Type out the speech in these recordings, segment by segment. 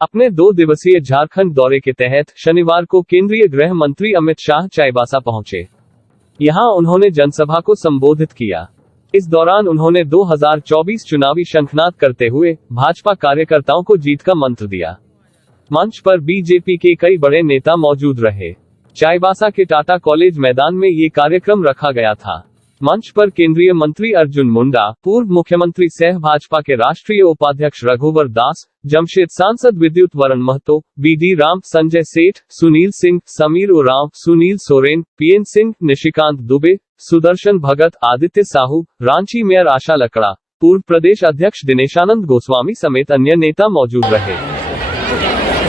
अपने 2 दिवसीय झारखंड दौरे के तहत शनिवार को केंद्रीय गृह मंत्री अमित शाह चाईबासा पहुंचे। यहां उन्होंने जनसभा को संबोधित किया। इस दौरान उन्होंने 2024 चुनावी शंखनाद करते हुए भाजपा कार्यकर्ताओं को जीत का मंत्र दिया। मंच पर बीजेपी के कई बड़े नेता मौजूद रहे। चाईबासा के टाटा कॉलेज मैदान में ये कार्यक्रम रखा गया था। मंच पर केंद्रीय मंत्री अर्जुन मुंडा, पूर्व मुख्यमंत्री सह भाजपा के राष्ट्रीय उपाध्यक्ष रघुवर दास, जमशेद सांसद विद्युत वरण Mahato, BD Ram, Sanjay Seth, Sunil Singh, Sameer Oraon, Sunil Soren, PN Singh, Nishikant Dubey, Sudarshan Bhagat, Aditya Sahu, Ranchi mayor Asha Lakra, पूर्व प्रदेश अध्यक्ष दिनेशानंद गोस्वामी समेत अन्य नेता मौजूद रहे।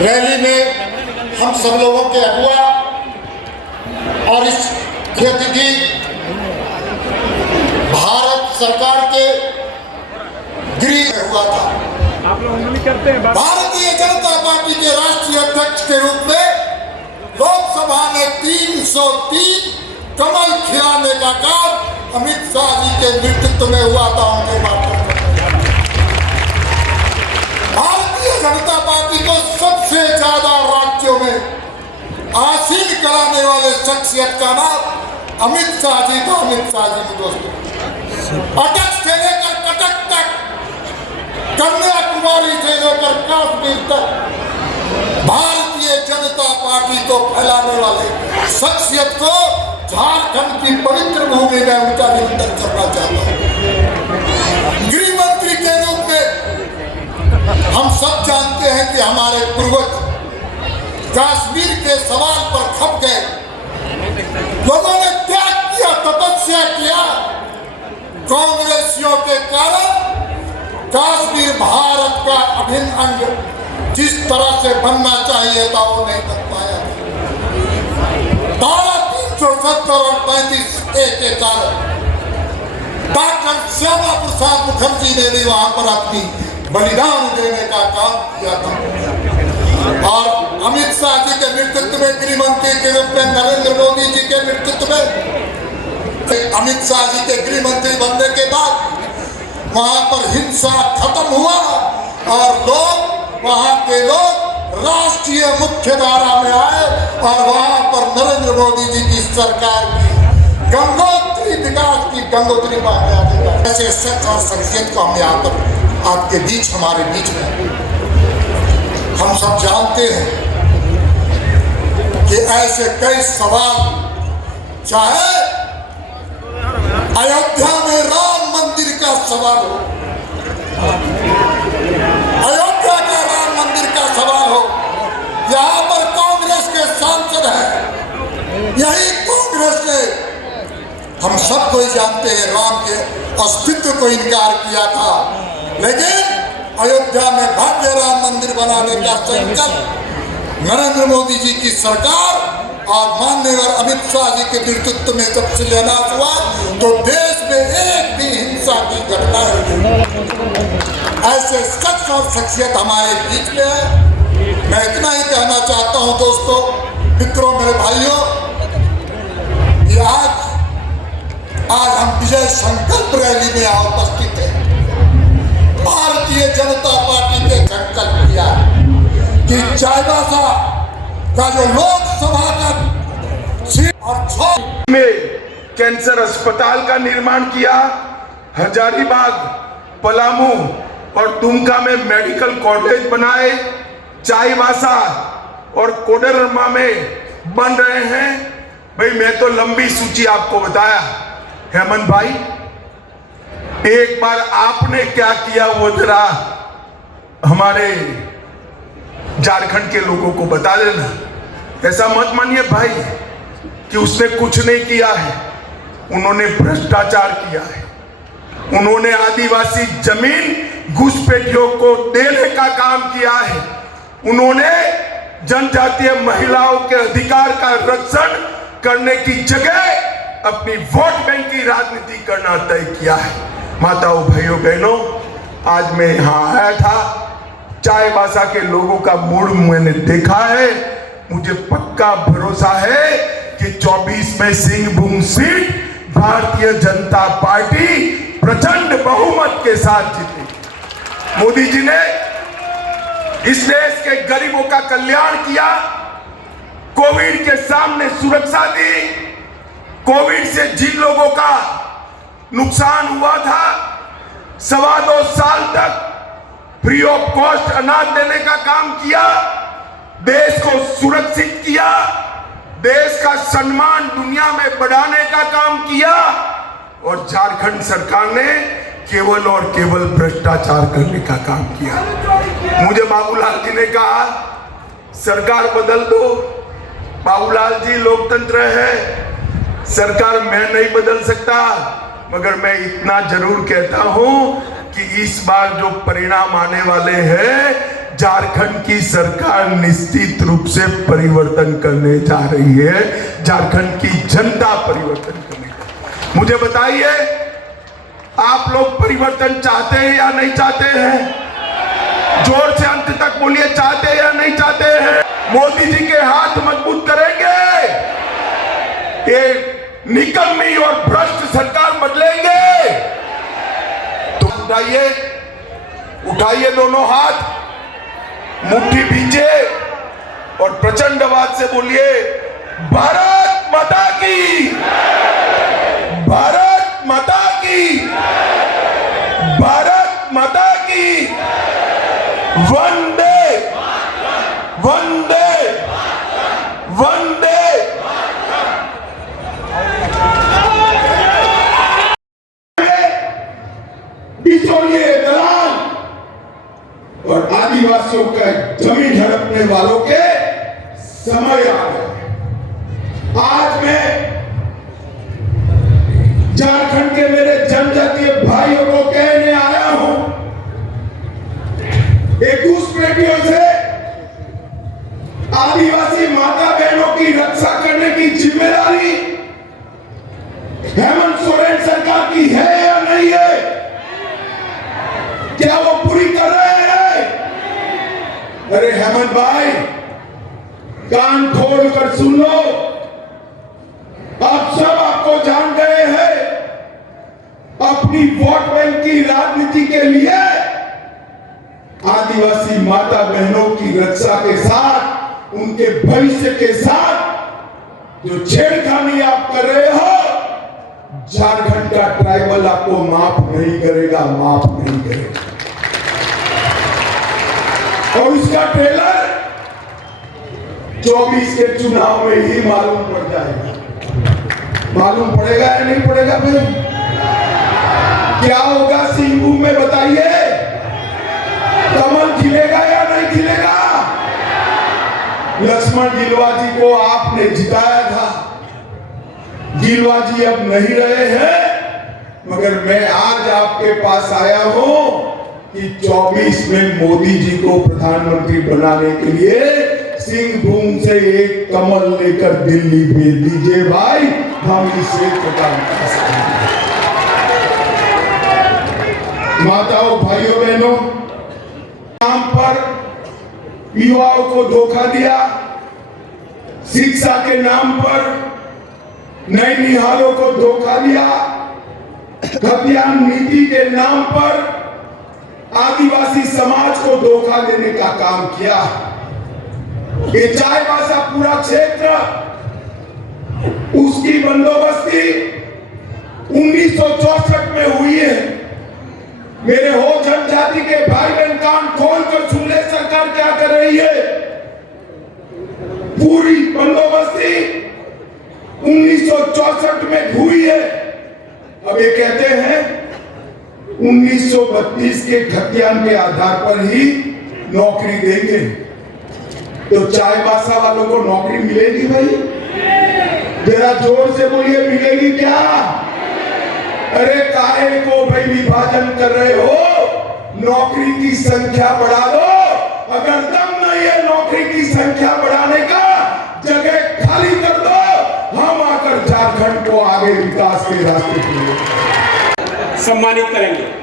रैली में हम सब लोगों के अगुआ और इस क्षेत्र की भारत सरकार के गृह हुआ था। आप लोग उंगली करते हैं। भारतीय जनता पार्टी के राष्ट्रीय अध्यक्ष के रूप में लोकसभा में 303 कमल खिलाने का काम अमित शाह जी के नेतृत्व में हुआ था। उनके माध्यम भारतीय जनता पार्टी को सबसे ज्यादा राज्यों में आसीन कराने वाले शख्सियत का नाम अमित शाह जी को। अमित शाह जी को दोस्तों अटक से लेकर कटक तक, कन्याकुमारी से लेकर कश्मीर तक भारतीय जनता पार्टी को फैलाने वाले शख्सियत को झारखंड की पवित्र भूमि में उनका निमंत्रण करना चाहता हूं। गृह मंत्री के रूप में हम सब जानते हैं कि हमारे पूर्वज कश्मीर के सवाल पर खप गए। लोगों ने त्याग किया, तपस्या किया। कांग्रेसियों के कारण कश्मीर भारत का अभिन्न अंग जिस तरह से बनना चाहिए था वो नहीं बन पाया। धारा 370 और 35A के कारण डॉक्टर श्यामा प्रसाद मुखर्जी ने भी वहां पर अपनी बलिदान देने का काम किया था। और अमित शाह जी के नेतृत्व में, गृह मंत्री के रूप में नरेंद्र मोदी जी के नेतृत्व में, अमित शाह जी के गृह मंत्री बनने के बाद वहां पर हिंसा खत्म हुआ और लोग, वहां के लोग राष्ट्रीय मुख्य धारा में आए और वहां पर नरेंद्र मोदी जी की सरकार की गंगोत्री विकास की गंगोत्री बहाने। ऐसे सच और शख्सियत को हम यहाँ पर आपके बीच, हमारे बीच में, हम सब जानते हैं कि ऐसे कई सवाल, चाहे अयोध्या में राम मंदिर का सवाल हो, अयोध्या का राम मंदिर का सवाल हो, यहाँ पर कांग्रेस के सांसद हैं, यही कांग्रेस ने, हम सब कोई जानते हैं, राम के अस्तित्व को इनकार किया था। लेकिन अयोध्या में भव्य राम मंदिर बनाने का संकल्प नरेंद्र मोदी जी की सरकार और माननीय अमित शाह जी के नेतृत्व में जब शिलान्यास हुआ तो देश में एक भी हिंसा की घटना नहीं। ऐसे शख्स और शख्सियत हमारे बीच में है। मैं इतना ही कहना चाहता हूं दोस्तों, मित्रों, मेरे भाइयों, कि आज हम विजय संकल्प रैली में यहाँ उपस्थित हैं। भारतीय जनता पार्टी के संकल्प किया कि चाईबासा का जो लोकसभा का सीट और 6 में कैंसर अस्पताल का निर्माण किया, हजारीबाग, पलामू और दुमका में मेडिकल कॉलेज बनाए, चाईबासा और कोडरमा में बन रहे हैं। भाई मैं तो लंबी सूची आपको बताया। हेमंत भाई, एक बार आपने क्या किया वो जरा हमारे झारखंड के लोगों को बता देना। ऐसा मत मानिए भाई कि उसने कुछ नहीं किया है। उन्होंने भ्रष्टाचार किया है, उन्होंने आदिवासी जमीन घुसपैठियों को देने का काम किया है, उन्होंने जनजातीय महिलाओं के अधिकार का रक्षण करने की जगह अपनी वोट बैंक की राजनीति करना तय किया है। माताओं, भाइयों, बहनों, आज मैं यहाँ आया था, चाईबासा के लोगों का मूड मैंने देखा है। मुझे पक्का भरोसा है कि 24 में सिंहभूम सीट भारतीय जनता पार्टी प्रचंड बहुमत के साथ जीती। मोदी जी ने इस देश के गरीबों का कल्याण किया, कोविड के सामने सुरक्षा दी, कोविड से जिन लोगों का नुकसान हुआ था 2.25 साल तक फ्री ऑफ कॉस्ट अनाज देने का काम किया, देश को सुरक्षित किया, देश का सम्मान दुनिया में बढ़ाने का काम किया, और झारखंड सरकार ने केवल और केवल भ्रष्टाचार करने का काम किया। मुझे बाबूलाल जी ने कहा सरकार बदल दो। बाबूलाल जी, लोकतंत्र है, सरकार मैं नहीं बदल सकता, मगर मैं इतना जरूर कहता हूं कि इस बार जो परिणाम आने वाले हैं, झारखंड की सरकार निश्चित रूप से परिवर्तन करने जा रही है, झारखंड की जनता परिवर्तन करने जा। मुझे बताइए, आप लोग परिवर्तन चाहते हैं या नहीं चाहते हैं? जोर से अंत तक बोलिए, चाहते हैं या नहीं चाहते हैं? मोदी जी के हाथ मजबूत करेंगे, ये निकम्मी और भ्रष्ट सरकार बदलेंगे तो उठाइए, उठाइए दोनों हाथ, मुट्ठी भींचे और प्रचंड आवाज से बोलिए, भारत माता की, भारत माता की, भारत माता की, वंदे वंदे वंदे। बिचौलिए, दलाल और आदिवासियों का जमीन हड़पने वालों के समय आ गए। आज मैं झारखंड के मेरे जनजातीय भाइयों को कहने आया हूं, एक घुसपैठियों से आदिवासी माता बहनों की रक्षा करने की जिम्मेदारी हेमंत सोरेन सरकार की है या नहीं है? क्या वो पूरी कर रहे हैं? अरे हेमंत भाई, कान खोल कर सुन लो, आप सब आपको जान गए हैं। अपनी वोट बैंक की राजनीति के लिए आदिवासी माता बहनों की रक्षा के साथ, उनके भविष्य के साथ जो छेड़खानी आप कर रहे हो, झारखंड का ट्राइबल आपको माफ नहीं करेगा, माफ नहीं करेगा। और उसका ट्रेलर 24 के चुनाव में ही मालूम पड़ जाएगा। मालूम पड़ेगा या नहीं पड़ेगा भाई? क्या होगा सिंहभूम में बताइए? कमल खिलेगा या नहीं खिलेगा? लक्ष्मण गिलुआ जी को आपने जिताया था, गिलुआ जी अब नहीं रहे हैं, मगर मैं आज आपके पास आया हूं कि 24 में मोदी जी को प्रधानमंत्री बनाने के लिए सिंहभूम से एक कमल लेकर दिल्ली भेज दीजिए भाई, हम इसे प्रदान कर सकते। माताओं, भाइयों बहनों, नाम पर युवाओं को धोखा दिया, शिक्षा के नाम पर नैनिहालों को धोखा दिया, खतियान नीति के नाम पर आदिवासी समाज को धोखा देने का काम किया। ये चाईबासा पूरा क्षेत्र, उसकी बंदोबस्ती 1964 में हुई है। मेरे हो जनजाति के भाई बहन कान खोल कर सुन ले, सरकार क्या कर रही है। पूरी बंदोबस्ती 1964 में हुई है। अब ये कहते हैं 1932 के खतियान के आधार पर ही नौकरी देंगे, तो चाईबासा वालों को नौकरी मिलेगी भाई? जरा जोर से बोलिए, मिलेगी क्या? अरे काहे को भाई विभाजन कर रहे हो? नौकरी की संख्या बढ़ा दो। अगर दम नहीं है नौकरी की संख्या बढ़ाने का, जगह खाली कर दो, हम आकर झारखंड को आगे विकास के रास्ते पर सम्मानित करेंगे।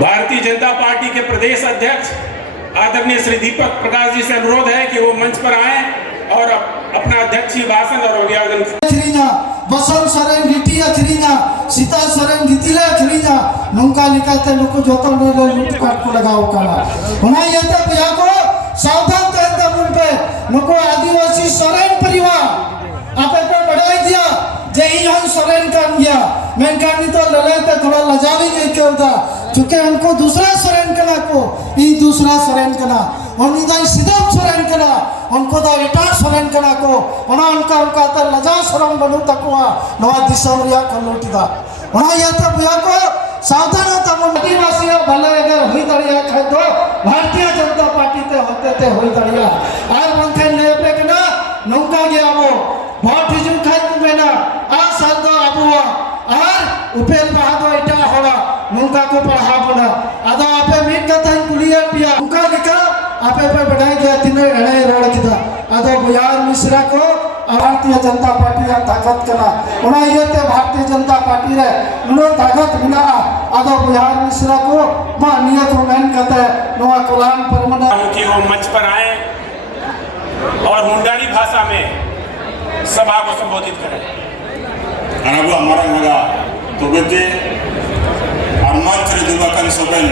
भारतीय जनता पार्टी के प्रदेश अध्यक्ष आदरणीय श्री दीपक प्रकाश जी से अनुरोध है कि वो मंच पर आएं और अपना अध्यक्षीय भाषण और अभिवादन बसंत सोरेन गिटी अखरीना सीता सोरेन गितिले अखरीना नौका लिखाते नुको जोतो ने लूट काट को लगाओ काला होना ये तो भैया को सावधान करते मुन पे नुको आदिवासी सोरेन परिवार आपे पे बढ़ाई दिया जय हम सोरेन का गया मैं कहनी तो लले तो थोड़ा लजावी गई क्यों था क्योंकि उनको दूसरा सोरेन कना को ई दूसरा सोरेन कना उन्हीं सिद्धम सोरेन कना उनको तो एटा सोरेन कना को उनका तो लजा सोरम बनू तकवा नवा दिसमरिया कलोटी दा उना ये तो भैया को सावधान होता आदिवासी भले अगर हुई दड़िया खाए तो भारतीय जनता पार्टी ते होते थे हुई दड़िया और बनखे ले पे कना नौका गया वो बहुत हिजू खाए तुम्हें आ साल दो अबुआ और उपेल बहादुर इटा होगा नौका को पढ़ा पड़ा आधा आपे मीट का था कुलिया पिया नौका लिखा आपे पे बढ़ाई गया तीनों रहे रोड किदा आधा बुयार मिश्रा को भारतीय जनता पार्टी या ताकत करा उना ये ते भारतीय जनता पार्टी रे उनो ताकत बिना आधा बुयार मिश्रा को माननीय को मैन कहते नवा कोलान परमना कि वो मंच पर आए और मुंडारी भाषा में सभा को संबोधित करें। अनबु हमारा नगा तो बेटे अरुणाचल दिवकन सोबेन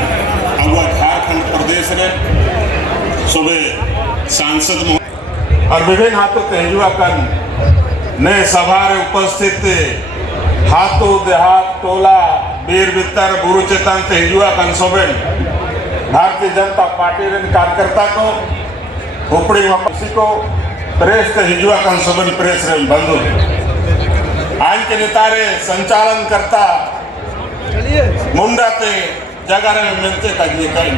अबुआ झारखंड प्रदेश रे सोबे सांसद और विभिन्न हाथों तेजुआ कन ने सभा रे उपस्थित हाथों देहात टोला बीर बितर बुरु चेतन तेजुआ कन सोबेन भारतीय जनता पार्टी रे कार्यकर्ता को उपड़ी वापसी को प्रेस ते हिजुआ कन सोबेन प्रेस रे बंधु आज के नेतारे संचालन करता मुंडा ते जगह में मिलते कहीं कहीं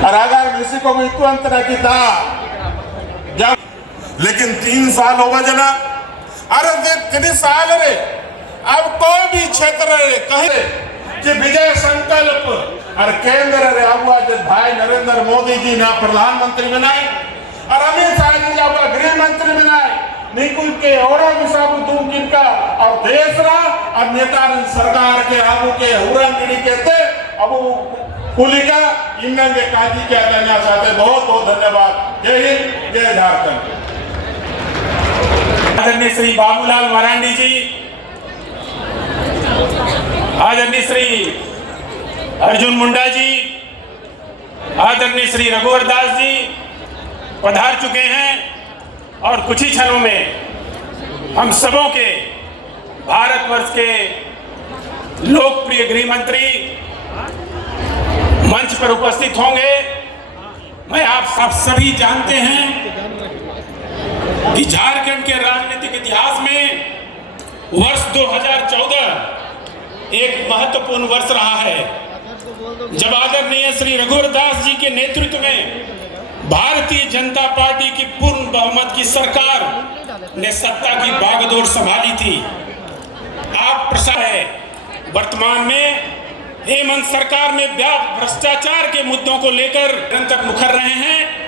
और अगर किसी को भी तो अंतर की था जब लेकिन 3 साल हो गए जना अरे देख कितने साल रे अब कोई भी क्षेत्र रे कहे कि विजय संकल्प और केंद्र रे अब भाई नरेंद्र मोदी जी ना प्रधानमंत्री बनाए और अमित शाह जी अब गृह मंत्री बनाए निकुल के और मिसाबु तुम किनका और देश रा और नेता सरकार के आगू के हुरंगिरी कहते अब कुलिका इन्हें काजी क्या कहना चाहते बहुत बहुत धन्यवाद। जय हिंद जय झारखंड। आदरणीय श्री बाबूलाल मरांडी जी, आदरणीय श्री अर्जुन मुंडा जी, आदरणीय श्री रघुवर दास जी पधार चुके हैं और कुछ ही क्षणों में हम सबों के भारतवर्ष के लोकप्रिय गृह मंत्री मंच पर उपस्थित होंगे। मैं आप सभी जानते हैं कि झारखंड के राजनीतिक इतिहास में वर्ष 2014 एक महत्वपूर्ण वर्ष रहा है, जब आदरणीय श्री रघुवर दास जी के नेतृत्व में भारतीय जनता पार्टी की पूर्ण बहुमत की सरकार ने सत्ता की बागडोर संभाली थी। आप प्रसार है वर्तमान में हेमंत सरकार में व्यापक भ्रष्टाचार के मुद्दों को लेकर निरंतर मुखर रहे हैं।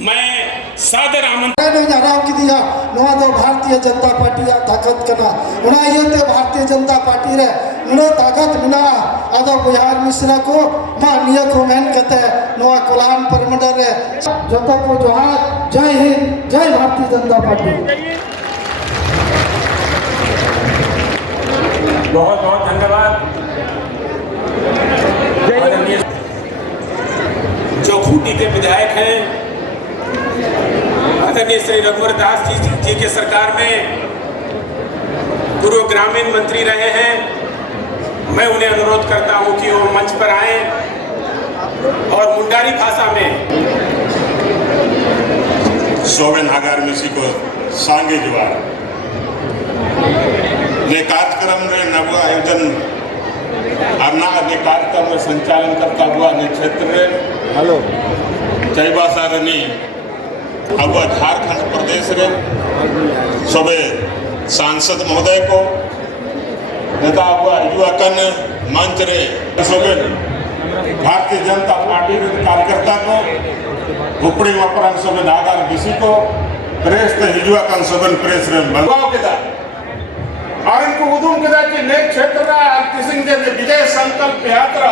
मैं सादर आमंत्रण की दिया नवा दो भारतीय जनता पार्टी या ताकत करना उना ये ते भारतीय जनता पार्टी रे उनो ताकत बिना आधा बिहार मिश्रा को माननीय को मैन कहते नवा कोलान परमंडल रे जनता को जोहार। जय हिंद जय भारतीय जनता पार्टी। बहुत बहुत धन्यवाद। जो खूंटी के विधायक हैं आदरणीय श्री रघुवर दास जी के सरकार में पूर्व ग्रामीण मंत्री रहे हैं, मैं उन्हें अनुरोध करता हूं कि वो मंच पर आएं और मुंडारी भाषा में सोवेन हगार मिसी को सांगे जुआर ने कार्यक्रम रे नवा आयोजन अर्ना ने कार्यक्रम में संचालन करता हुआ ने क्षेत्र रे हेलो चाईबासा रनी अब झारखंड प्रदेश रे सबे सांसद महोदय को नेता हुआ युवाकन मंच रे सबे भारतीय जनता पार्टी रे कार्यकर्ता को उपड़ी वपरन सबे नागार बिसी को प्रेस ते युवाकन सबन प्रेस रे बनवाओ केदा और इनको उदुम केदा कि ने क्षेत्र रा किसिंग जे विजय संकल्प यात्रा